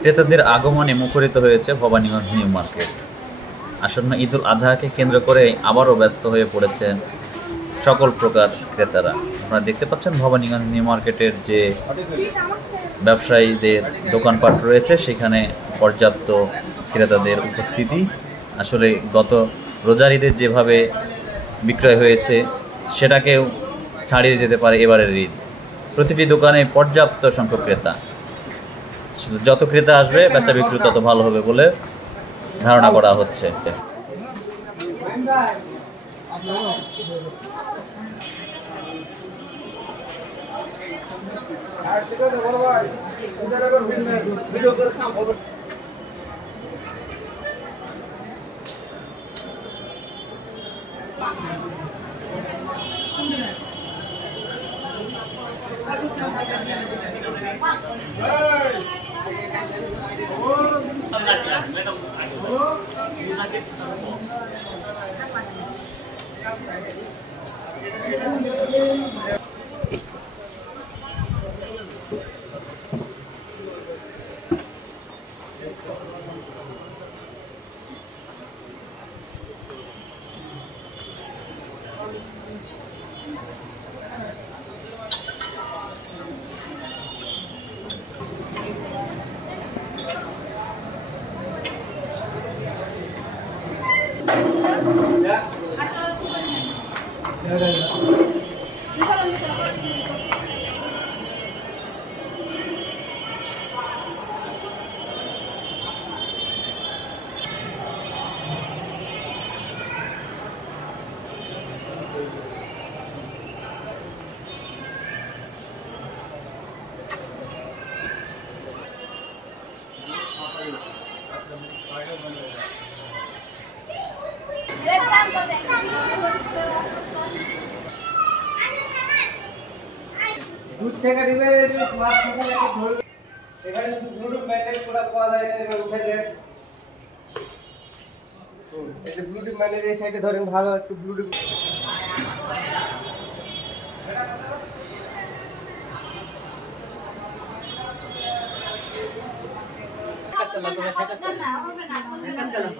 ক্রেতাদের আগমনে মুখরিত হয়েছে ভবানীগঞ্জ নিউ মার্কেট। আসন্ন ঈদুল আজহাকে কেন্দ্র করে আবারও ব্যস্ত হয়ে পড়েছেন সকল প্রকার ক্রেতারা। আপনারা দেখতে পাচ্ছেন ভবানীগঞ্জ নিউ মার্কেটের যে ব্যবসায়ীদের দোকানপাট রয়েছে সেখানে পর্যাপ্ত ক্রেতাদের উপস্থিতি। আসলে গত রোজার ঈদের যেভাবে বিক্রয় হয়েছে সেটাকেও ছাড়িয়ে যেতে পারে এবারের ঈদ। প্রতিটি দোকানে পর্যাপ্ত সংখ্যক ক্রেতা, যত ক্রেতা আসবে বেচা বিক্রি তত ভালো হবে বলে ধারণা করা হচ্ছে। दूध থেকে দিবে যে স্মার্ট ফোন এর ধরে এখানে শুধু ব্লুটুথ ম্যানেজ করা পাওয়া যায় এটা উঠে দেন। এই যে ব্লুটুথ ম্যানেজ এই সাইডে ধরেন ভালো একটু ব্লুটুথ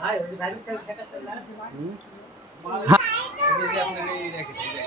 ভাই ওই ভাই থেকে শেখাতে না হ্যাঁ এই যে আপনি এই দেখেন